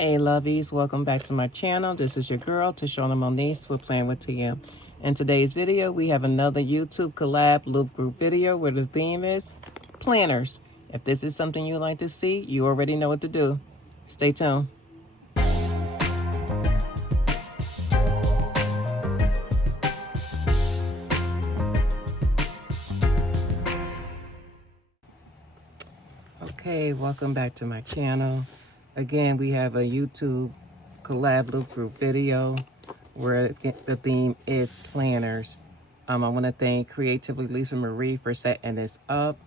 Hey lovies, welcome back to my channel. This is your girl, Tashona Moniz with Playing with TM. In today's video, we have another YouTube collab loop group video where the theme is planners. If this is something you like to see, you already know what to do. Stay tuned. Okay, welcome back to my channel. Again, we have a YouTube collab loop group video where the theme is planners. I want to thank Creatively Lisa Marie for setting this up.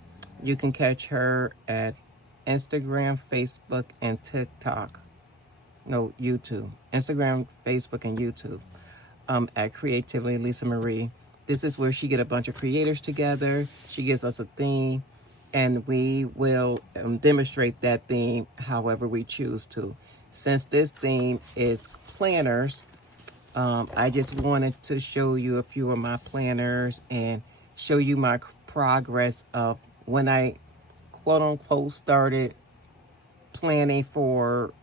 You can catch her at Instagram, Facebook, and TikTok. No, YouTube. Instagram, Facebook, and YouTube at Creatively Lisa Marie. This is where she get a bunch of creators together. She gives us a theme, and we will demonstrate that theme however we choose to. Since this theme is planners, I just wanted to show you a few of my planners and show you my progress of when I quote unquote started planning for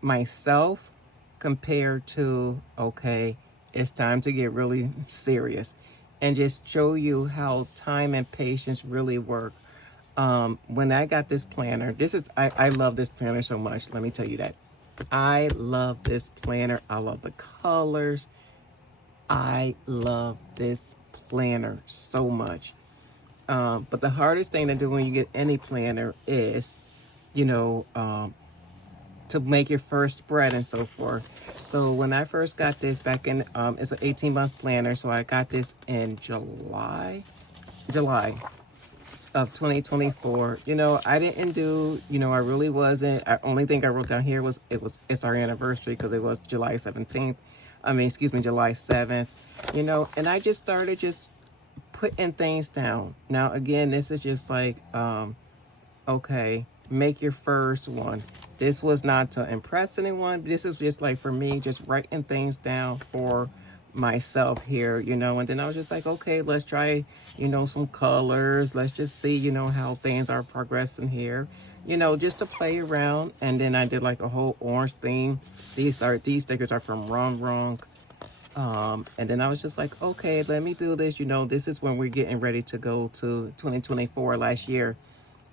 myself compared to, okay, it's time to get really serious, and just show you how time and patience really work. When I got this planner, I love this planner so much. Let me tell you that. I love this planner. I love the colors. I love this planner so much. But the hardest thing to do when you get any planner is, to make your first spread and so forth. So when I first got this back in, it's an 18-month planner. So I got this in July of 2024. I didn't do, I really wasn't. Only thing I wrote down here was it's our anniversary because it was July 17th. July 7th. And I just started just putting things down. Now, again, this is just like, okay, make your first one. This was not to impress anyone. This is just like for me, just writing things down for myself here, and then I was just like, okay, let's try, some colors. Let's just see, how things are progressing here, just to play around. And then I did like a whole orange theme. These stickers are from Wrong. And then I was just like, okay, let me do this. This is when we're getting ready to go to 2024. Last year,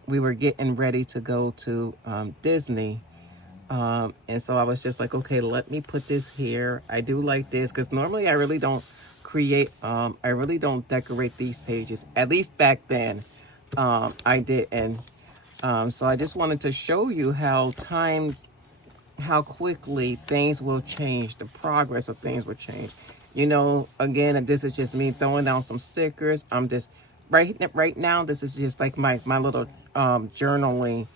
we were getting ready to go to Disney. And so I was just like, okay, let me put this here. I do like this because normally I really don't I really don't decorate these pages. At least back then, I didn't. So I just wanted to show you how quickly things will change. The progress of things will change. Again, this is just me throwing down some stickers. I'm just right now. This is just like my little journaling,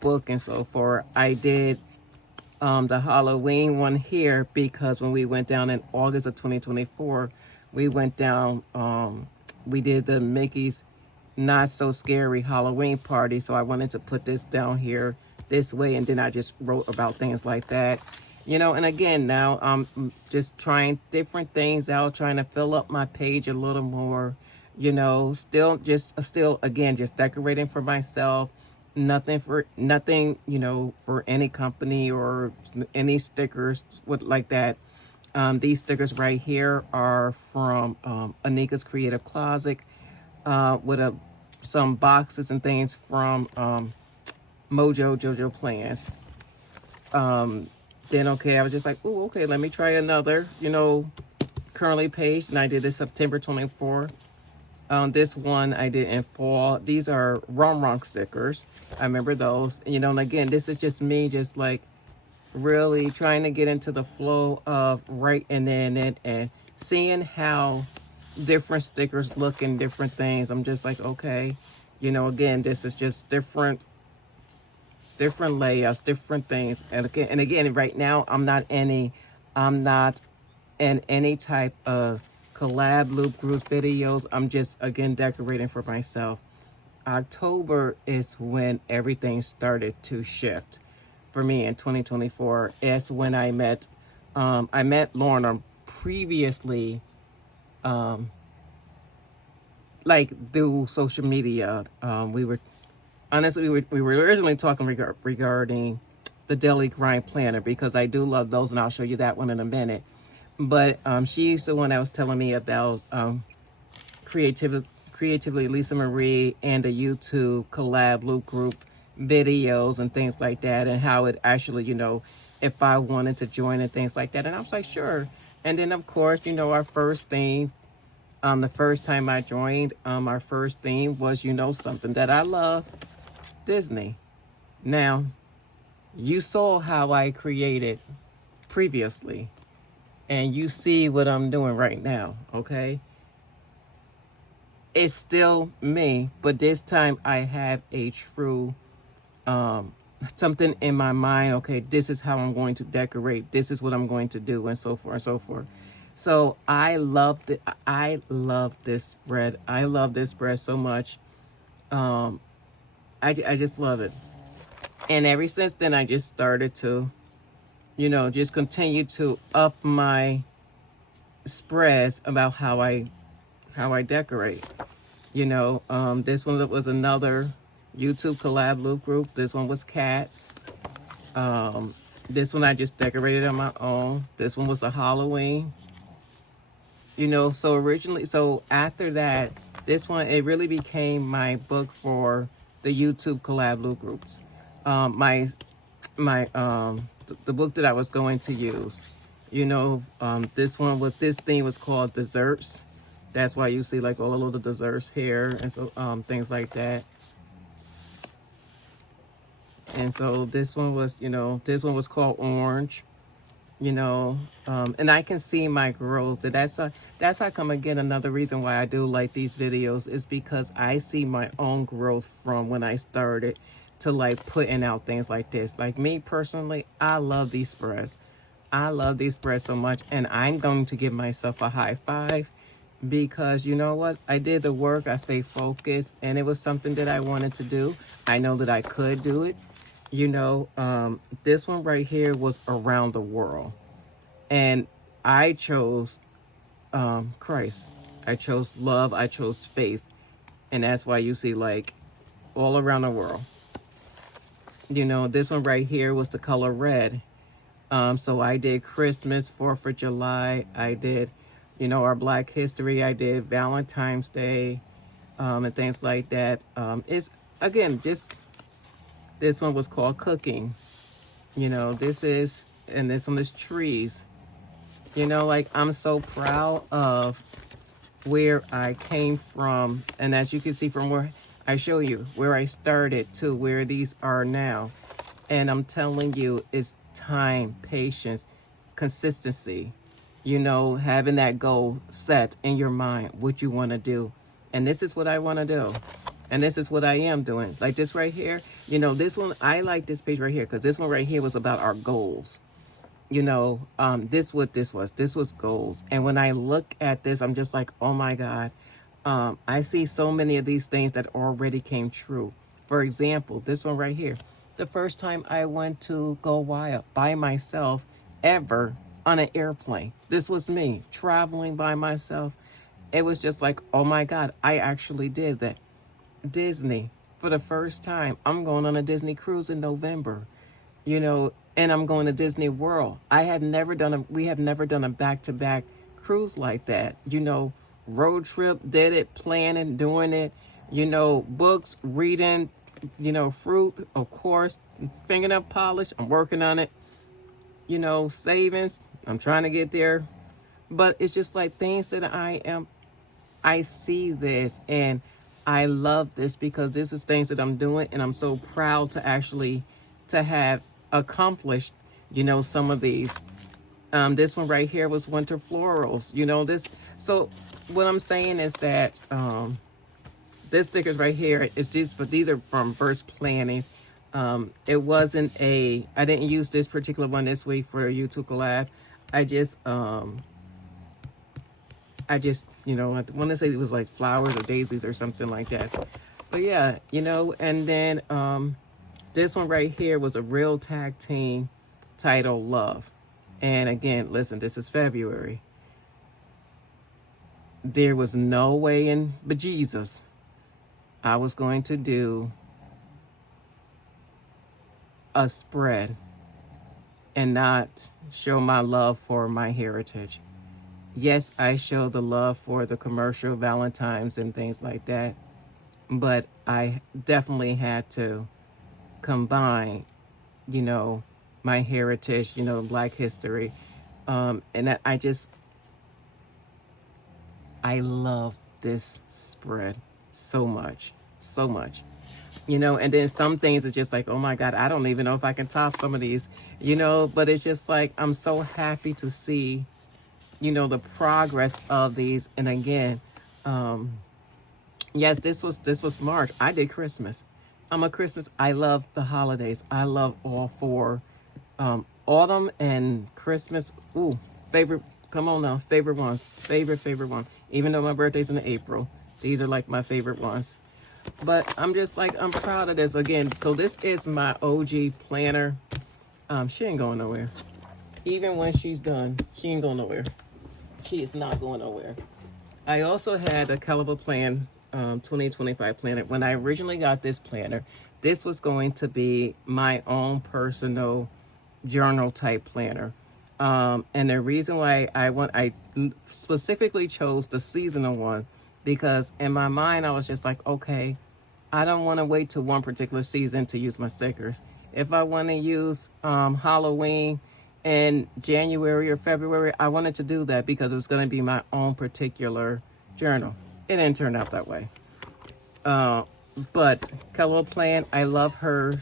book and so forth. I did the Halloween one here because when we went down in August of 2024, we went down, we did the Mickey's Not So Scary Halloween party. So I wanted to put this down here this way, and then I just wrote about things like that. And again, now I'm just trying different things out, trying to fill up my page a little more, still again, just decorating for myself. Nothing, for any company or any stickers like that. These stickers right here are from Anika's Creative Closet, with some boxes and things from Mojo Jojo Plans. Then okay, I was just like, oh, okay, let me try another, currly page, and I did this September 24th. This one I did in fall. These are Wrong stickers. I remember those. And again, this is just me just like really trying to get into the flow of writing in it and seeing how different stickers look and different things. I'm just like, okay, again, this is just different layouts, different things. And again, right now I'm not in any type of collab loop group videos. I'm just, again, decorating for myself. October is when everything started to shift for me in 2024. It's when I met Lorna previously, like through social media. honestly, we were originally talking regarding the Daily Grind Planner, because I do love those, and I'll show you that one in a minute. But she's the one that was telling me about creatively Lisa Marie and the YouTube collab loop group videos and things like that, and how it actually, if I wanted to join and things like that. And I was like, sure. And then of course, our first theme, the first time I joined, our first theme was, something that I love, Disney. Now, you saw how I created previously, and you see what I'm doing right now, okay? It's still me, but this time I have a true something in my mind. Okay, this is how I'm going to decorate. This is what I'm going to do, and so forth and so forth. So I love this spread. I love this spread so much. I just love it. And ever since then, I just started to, just continue to up my spreads about how I decorate. This one was another YouTube collab loop group. This one was cats. This one I just decorated on my own. This one was a Halloween. So after that, this one, it really became my book for the YouTube collab loop groups. The book that I was going to use. This theme was called Desserts. That's why you see like all the little desserts here, and so things like that. And so this one was, called Orange. And I can see my growth. That's how come, again, another reason why I do like these videos is because I see my own growth from when I started to like putting out things like this. Like me personally, I love these spreads. I love these spreads so much, and I'm going to give myself a high five, because you know what? I did the work, I stayed focused, and it was something that I wanted to do. I know that I could do it. This one right here was around the world, and I chose Christ. I chose love. I chose faith, and that's why you see like all around the world. This one right here was the color red. So I did Christmas, 4th of July. I did, our Black History. I did Valentine's Day, and things like that. It's, again, just, this one was called Cooking. And this one is Trees. Like, I'm so proud of where I came from. And as you can see from where I show you, where I started to where these are now. And I'm telling you, it's time, patience, consistency, having that goal set in your mind, what you want to do. And this is what I want to do. And this is what I am doing. Like this right here, this one, I like this page right here, because this one right here was about our goals. This was goals. And when I look at this, I'm just like, oh my God, I see so many of these things that already came true. For example, this one right here. The first time I went to go wild by myself ever on an airplane. This was me traveling by myself. It was just like, oh my God, I actually did that. Disney, for the first time, I'm going on a Disney cruise in November, and I'm going to Disney World. We have never done a back-to-back cruise like that. Road trip, did it, planning, doing it, books, reading, fruit, of course, fingernail polish, I'm working on it, savings, I'm trying to get there. But it's just like things that I see this, and I love this, because this is things that I'm doing, and I'm so proud to actually to have accomplished, some of these. This one right here was Winter Florals, this. So what I'm saying is that this stickers right here is just, but these are from Burst Planning. It wasn't I didn't use this particular one this week for a YouTube collab. I just, I want to say it was like flowers or daisies or something like that. But yeah, and then this one right here was a real tag team titled Love. And again, listen, this is February. There was no way in bejesus I was going to do a spread and not show my love for my heritage. Yes, I show the love for the commercial Valentines and things like that, but I definitely had to combine, you know, my heritage, you know, Black history. And that I love this spread so much, so much. You know, and then some things are just like, oh my God, I don't even know if I can top some of these, you know, but it's just like, I'm so happy to see, you know, the progress of these. And again, yes, this was March. I did Christmas. I love the holidays. I love all four. Autumn and Christmas. Ooh, favorite. Come on now, favorite ones. Favorite one. Even though my birthday's in April, these are like my favorite ones. But I'm just like, I'm proud of this again. So this is my OG planner. She ain't going nowhere. Even when she's done, she ain't going nowhere. She is not going nowhere. I also had a Caliber Plan 2025 planner. When I originally got this planner, this was going to be my own personal journal type planner. And the reason why I specifically chose the seasonal one, because in my mind, I was just like, okay, I don't want to wait till one particular season to use my stickers. If I want to use Halloween in January or February, I wanted to do that because it was going to be my own particular journal. It didn't turn out that way. But Color Plan, I love her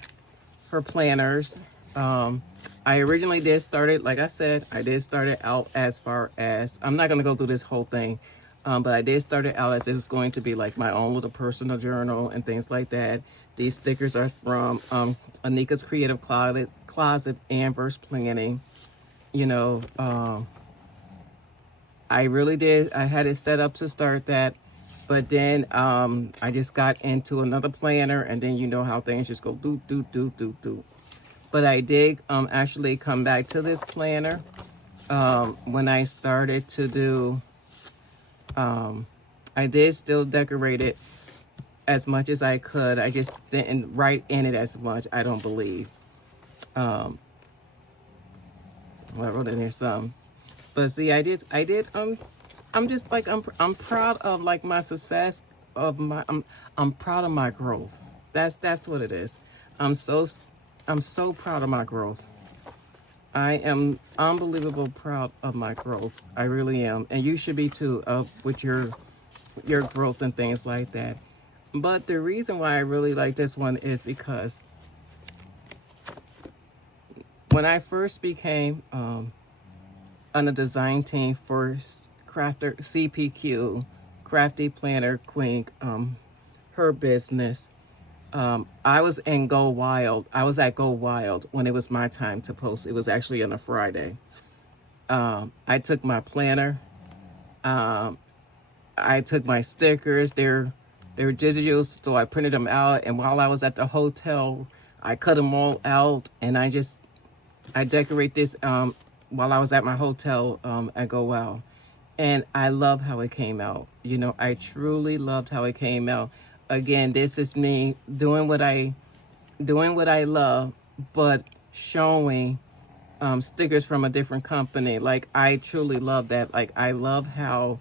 planners. I originally did start it, like I said, I did start it out as far as, I'm not going to go through this whole thing, but I did start it out as it was going to be like my own little personal journal and things like that. These stickers are from Anika's Creative Closet and Verse Planning. You know, I really did. I had it set up to start that, but then I just got into another planner, and then you know how things just go do. But I did actually come back to this planner when I started to do. I did still decorate it as much as I could. I just didn't write in it as much, I don't believe. Well, I wrote in here some. But see, I'm just like, I'm proud of like my success of my, I'm proud of my growth. That's what it is. I'm so proud of my growth. I am unbelievable proud of my growth. I really am. And you should be too, with your growth and things like that. But the reason why I really like this one is because when I first became on the design team for Crafter CPQ, Crafty Planner Queen, her business, I was in Go Wild. I was at Go Wild when it was my time to post. It was actually on a Friday. I took my planner. I took my stickers. They were digital, so I printed them out. And while I was at the hotel, I cut them all out, and I decorate this while I was at my hotel at Go Wild. And I love how it came out. You know, I truly loved how it came out. Again, this is me doing what I love, but showing stickers from a different company. Like, I truly love that. Like, I love how,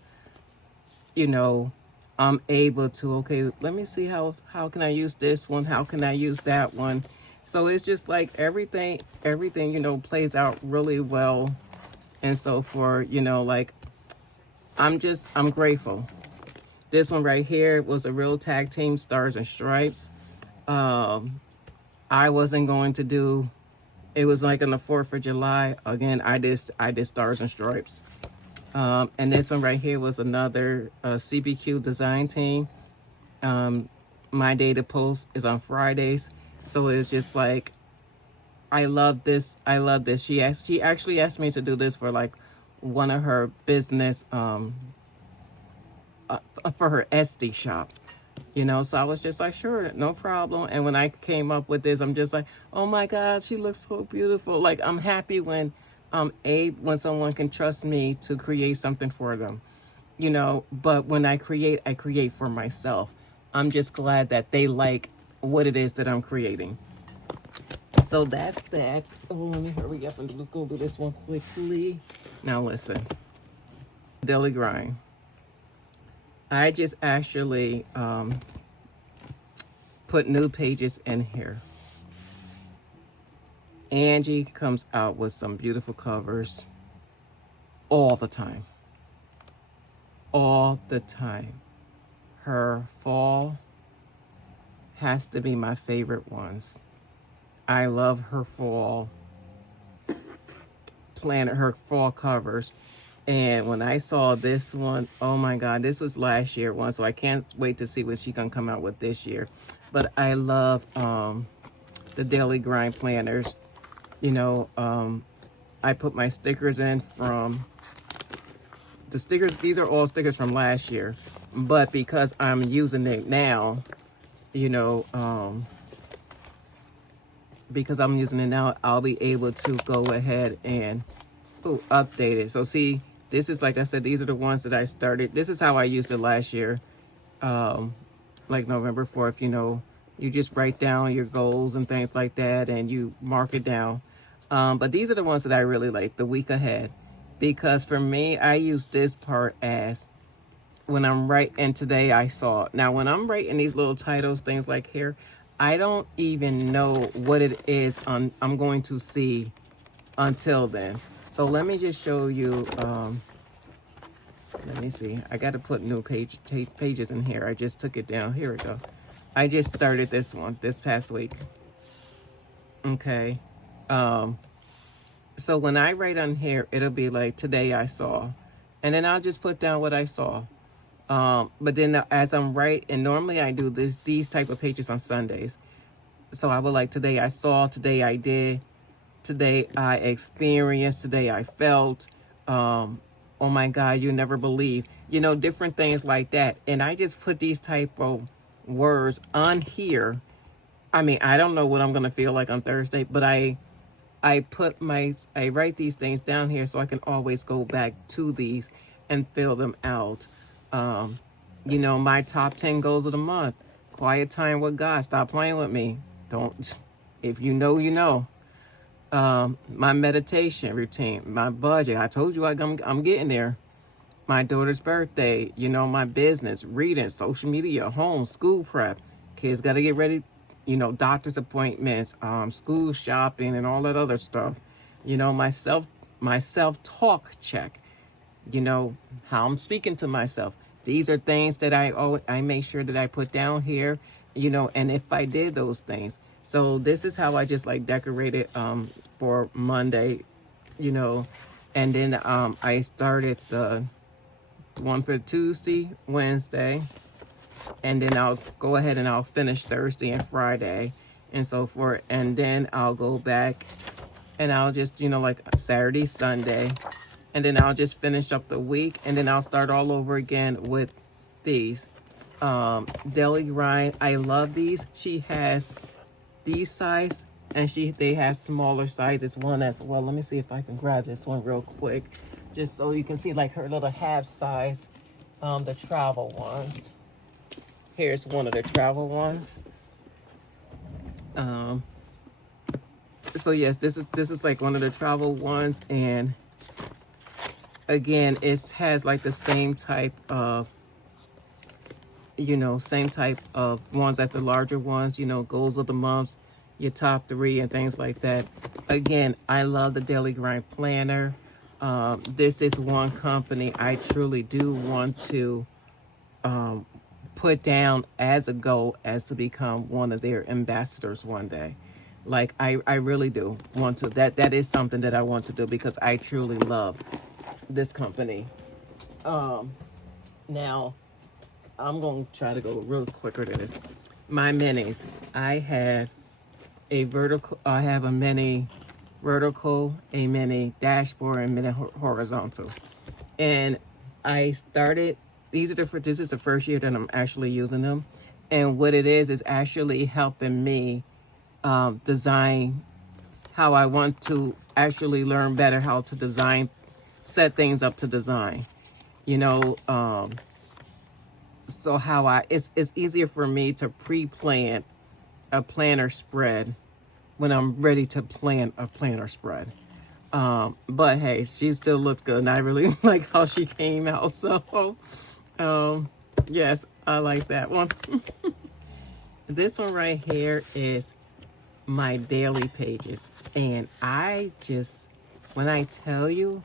you know, I'm able to, okay, let me see how can I use this one? How can I use that one? So it's just like everything, you know, plays out really well. And so for, you know, like, I'm grateful. This one right here was a real tag team, Stars and Stripes. I wasn't going to do, it was like on the 4th of July. Again, I did Stars and Stripes. And this one right here was another CBQ design team. My day to post is on Fridays. So it's just like, I love this. She actually asked me to do this for like one of her business, for her Etsy shop, you know. So I was just like, sure, no problem. And when I came up with this, I'm just like, oh my God, she looks so beautiful. Like, I'm happy when when someone can trust me to create something for them, you know. But when I create for myself. I'm just glad that they like what it is that I'm creating. So that's that. Oh, let me hurry up and go do this one quickly. Now listen, daily grind. I just actually put new pages in here. Angie comes out with some beautiful covers all the time. All the time. Her fall has to be my favorite ones. I love her fall planner, her fall covers. And when I saw this one, oh my God, this was last year one, so I can't wait to see what she gonna come out with this year. But I love the Daily Grind planners. You know, I put my stickers in from the stickers. These are all stickers from last year, but because I'm using it now, you know, because I'm using it now, I'll be able to go ahead and update it. So see, this is, like I said, these are the ones that I started. This is how I used it last year, like November 4th, you know, you just write down your goals and things like that, and you mark it down. But these are the ones that I really like, the week ahead, because for me, I use this part as when I'm writing today I saw. Now, when I'm writing these little titles, things like here, I don't even know what it is I'm going to see until then. So let me just show you. Let me see. I got to put new pages in here. I just took it down. Here we go. I just started this one this past week. Okay. So when I write on here, it'll be like today I saw, and then I'll just put down what I saw. But then as I'm writing, normally I do these type of pages on Sundays. So I would like today I saw, today I did, today I experienced, today I felt, oh my God, you never believe, you know, different things like that. And I just put these type of words on here. I mean, I don't know what I'm going to feel like on Thursday, but I write these things down here so I can always go back to these and fill them out. You know, my top 10 goals of the month: quiet time with God. Stop playing with me. Don't, if you know, you know. My meditation routine, my budget. I told you I'm getting there. My daughter's birthday, you know, my business, reading, social media, home, school prep. Kids got to get ready, you know, doctor's appointments, school shopping and all that other stuff. You know, my self-talk check, you know, how I'm speaking to myself. These are things that I make sure that I put down here, you know, and if I did those things. So this is how I just like decorated for Monday, you know, and then I started the one for Tuesday, Wednesday, and then I'll go ahead and I'll finish Thursday and Friday and so forth. And then I'll go back and I'll just, you know, like Saturday, Sunday, and then I'll just finish up the week, and then I'll start all over again with these. Daily Grind, I love these. She has these size, and they have smaller sizes one as well. Let me see if I can grab this one real quick, just so you can see like her little half size, the travel ones. Here's one of the travel ones. So yes, this is like one of the travel ones, and again, it has like the same type of, you know, same type of ones as the larger ones, you know, goals of the month, your top 3 and things like that. Again, I love the Daily Grind Planner. This is one company I truly do want to put down as a goal, as to become one of their ambassadors one day. Like I really do want to. That is something that I want to do, because I truly love this company. Now I'm going to try to go real quicker than this. My minis. I have a mini vertical, a mini dashboard, and mini horizontal. And I started, this is the first year that I'm actually using them. And what it is actually helping me design how I want to actually learn better how to design, set things up to design, you know. So how it's easier for me to pre-plan a planner spread when I'm ready to plan or spread. But hey, she still looks good, and I really like how she came out. So, yes, I like that one. This one right here is my daily pages, and I just, when I tell you,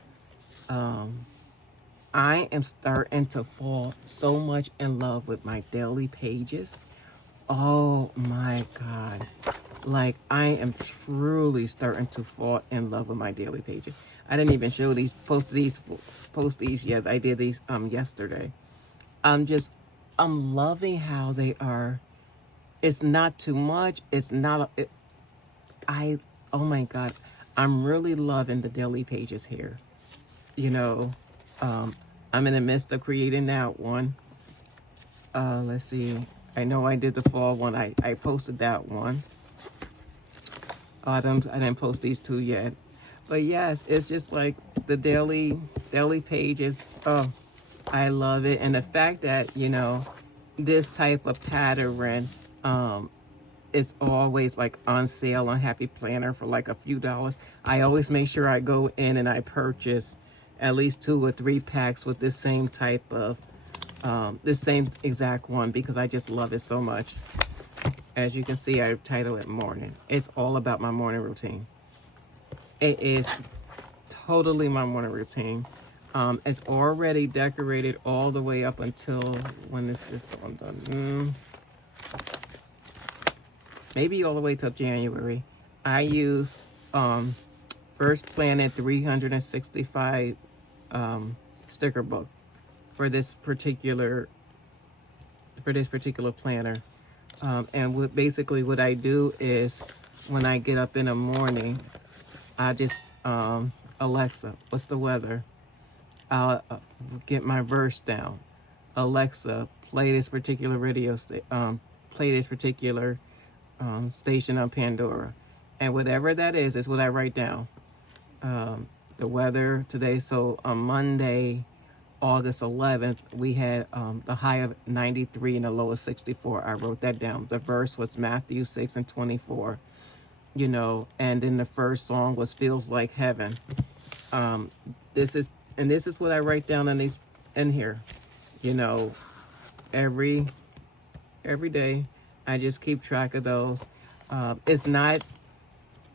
I am starting to fall so much in love with my daily pages. Oh my God. Like, I am truly starting to fall in love with my daily pages. I didn't even show these, post these. Yes, I did these yesterday. I'm loving how they are. It's not too much. It's not, oh my God. I'm really loving the daily pages here. You know, I'm in the midst of creating that one. Let's see. I know I did the fall one. I posted that one. I didn't post these two yet. But yes, it's just like the daily pages. Oh, I love it. And the fact that, you know, this type of pattern is always like on sale on Happy Planner for like a few dollars. I always make sure I go in and I purchase at least 2 or 3 packs with this same type of, this same exact one, because I just love it so much. As you can see, I've titled it Morning. It's all about my morning routine. It is totally my morning routine. It's already decorated all the way up until when this is all done. Maybe all the way till January. I use First Planet 365 sticker book for this particular planner. And basically what I do is when I get up in the morning, I just, Alexa, what's the weather? I'll get my verse down. Alexa, play this particular station on Pandora. And whatever that is what I write down. The weather today, so on Monday, August 11th, we had the high of 93 and the low of 64. I wrote that down. The verse was Matthew 6:24, you know, and then the first song was Feels Like Heaven. This is what I write down in here, you know, every day. I just keep track of those. It's not,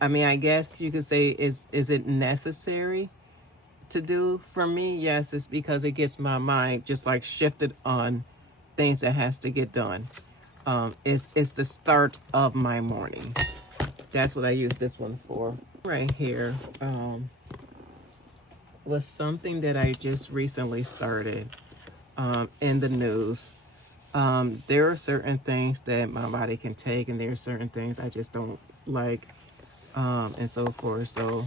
I mean, I guess you could say, is it necessary to do? For me, yes, it's because it gets my mind just like shifted on things that has to get done. It's the start of my morning. That's what I use this one for. Right here was something that I just recently started in the news. There are certain things that my body can take, and there are certain things I just don't like, and so forth. So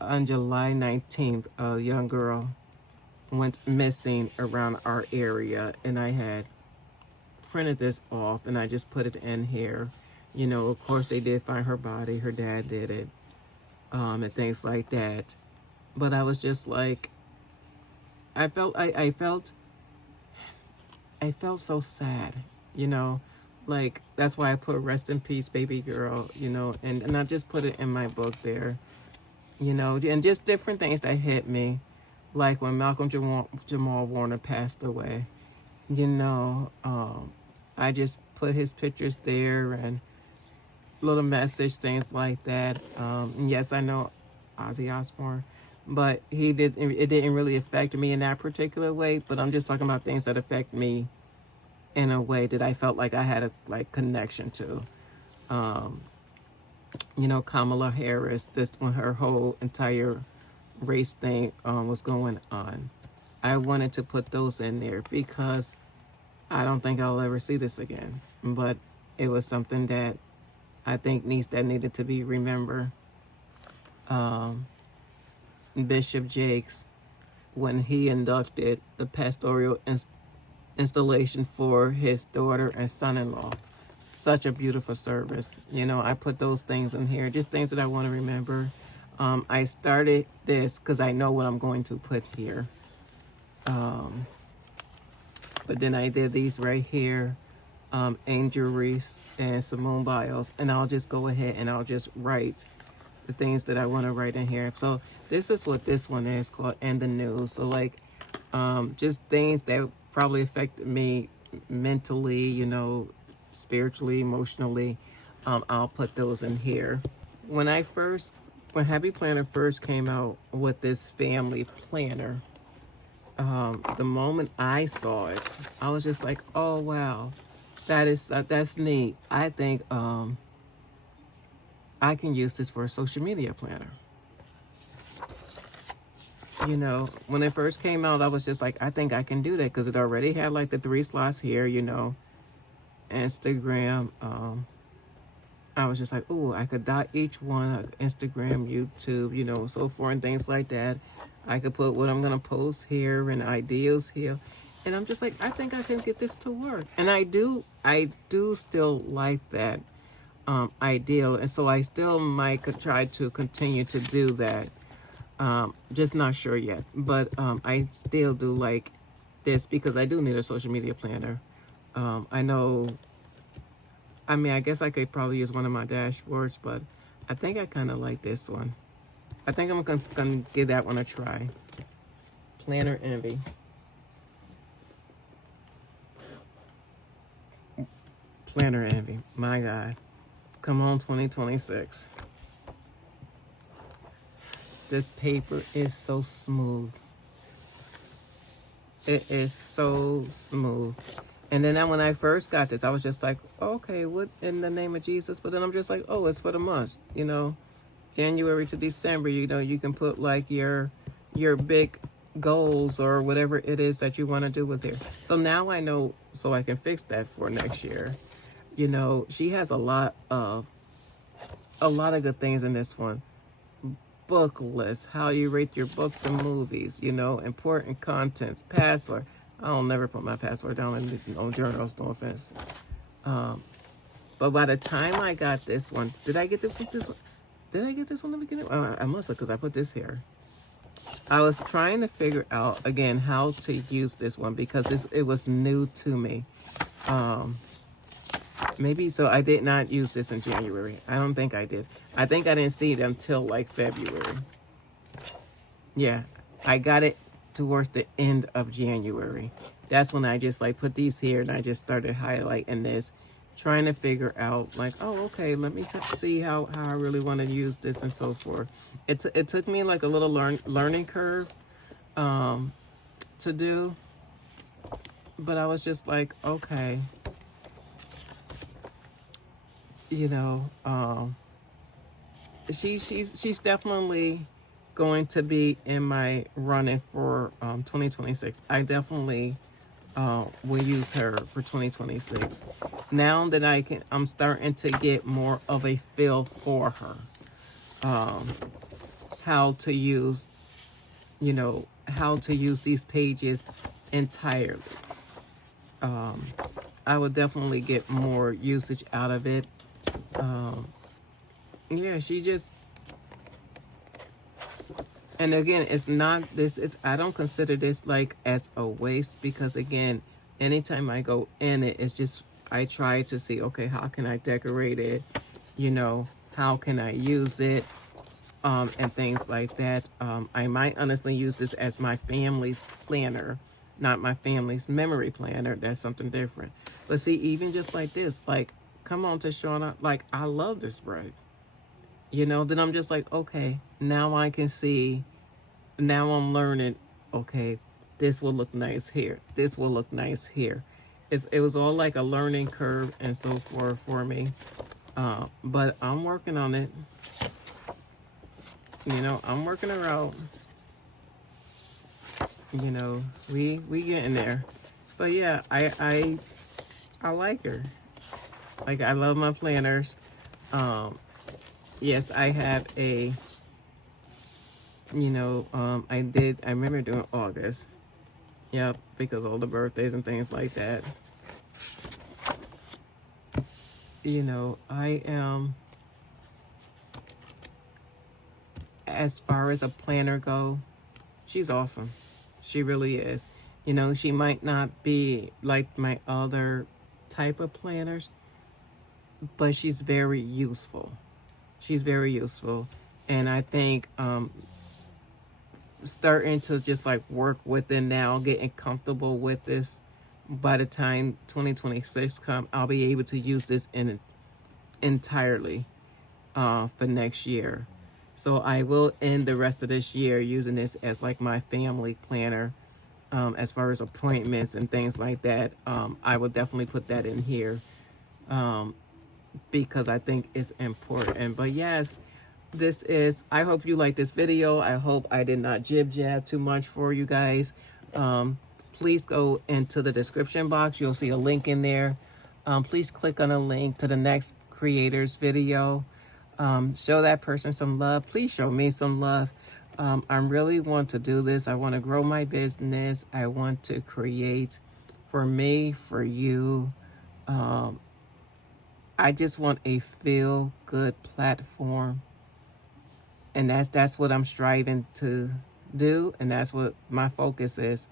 on July 19th, a young girl went missing around our area, and I had printed this off, and I just put it in here. You know, of course, they did find her body. Her dad did it, and things like that. But I was just like, I felt so sad, you know, like, that's why I put rest in peace, baby girl, you know, and I just put it in my book there, you know, and just different things that hit me, like when Malcolm Jamal Warner passed away, you know, I just put his pictures there and little message, things like that. And yes, I know Ozzy Osbourne, but it didn't really affect me in that particular way. But I'm just talking about things that affect me in a way that I felt like I had a connection to. You know, Kamala Harris, this when her whole entire race thing was going on. I wanted to put those in there because I don't think I'll ever see this again. But it was something that I think needed to be remembered. Bishop Jakes, when he inducted the pastoral installation for his daughter and son-in-law. Such a beautiful service. You know, I put those things in here, just things that I want to remember. I started this because I know what I'm going to put here. But then I did these right here. angel wreaths and Simone Biles, and I'll just go ahead and I'll just write the things that I want to write in here. So this is what this one is called, and the news. So like just things that probably affected me mentally, you know, spiritually, emotionally. I'll put those in here. When Happy Planner first came out with this family planner, the moment I saw it, I was just like, oh wow, that's neat. I think I can use this for a social media planner. You know, when it first came out, I was just like, I think I can do that, because it already had like the 3 slots here, you know, Instagram. I was just like, oh, I could dot each one, like Instagram, YouTube, you know, so forth and things like that. I could put what I'm going to post here and ideas here. And I'm just like, I think I can get this to work. And I do still like that ideal. And so I still might could try to continue to do that. Just not sure yet. But I still do like this, because I do need a social media planner. I know, I mean, I guess I could probably use one of my dashboards, but I think I kind of like this one. I think I'm gonna give that one a try. Planner Envy. Planner Envy. My God. Come on, 2026. This paper is so smooth. It is so smooth. And then when I first got this, I was just like, okay, what in the name of Jesus? But then I'm just like, oh, it's for the months, you know, January to December. You know, you can put like your big goals or whatever it is that you want to do with it. So now I know, so I can fix that for next year. You know, she has a lot of good things in this one. Book list, how you rate your books and movies, you know, important contents, password. I'll never put my password down in no journals, no offense. But by the time I got this one, did I get this one? Did I get this one in the beginning? I must have, because I put this here. I was trying to figure out, again, how to use this one, because it was new to me. Maybe, so I did not use this in January. I don't think I did. I think I didn't see it until like February. Yeah, I got it towards the end of January. That's when I just like put these here and I just started highlighting this, trying to figure out like, oh, okay, let me see how I really want to use this and so forth. It took me like a little learning curve to do, but I was just like, okay, you know, she's definitely going to be in my running for 2026. I definitely will use her for 2026. Now that I'm starting to get more of a feel for her, how to use, you know, how to use these pages entirely. I would definitely get more usage out of it. Yeah, she just, and again, it's not, I don't consider this like as a waste, because again, anytime I go in it, it's just, I try to see, okay, how can I decorate it? You know, how can I use it? And things like that. I might honestly use this as my family's planner, not my family's memory planner. That's something different. But see, even just like this, like, come on, Tashana, like, I love this spread. You know, then I'm just like, okay, now I can see, now I'm learning, okay, this will look nice here. This will look nice here. It was all like a learning curve and so forth for me. But I'm working on it. You know, I'm working her out. You know, we getting there. But yeah, I like her. Like, I love my planners. Yes, I have a, you know, I remember doing August. Yep, because all the birthdays and things like that. You know, I am, as far as a planner go, she's awesome. She really is. You know, she might not be like my other type of planners, but she's very useful. She's very useful. And I think starting to just like work with it now, getting comfortable with this, by the time 2026 come, I'll be able to use this entirely for next year. So I will end the rest of this year using this as like my family planner. As far as appointments and things like that, I will definitely put that in here because I think it's important. But yes, this is, I hope you like this video. I hope I did not jib jab too much for you guys. Please go into the description box. You'll see a link in there. Please click on a link to the next creator's video. Show that person some love. Please show me some love. I really want to do this. I want to grow my business. I want to create for me, for you. I just want a feel-good platform. And that's what I'm striving to do. And that's what my focus is.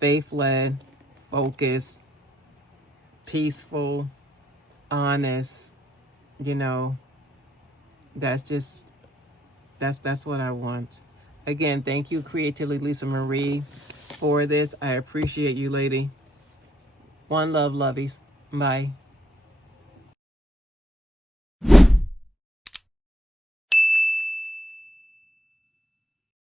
Faith-led, focused, peaceful, honest, you know. That's what I want. Again, thank you, Creatively Lisa Marie, for this. I appreciate you, lady. One love, lovies. Bye.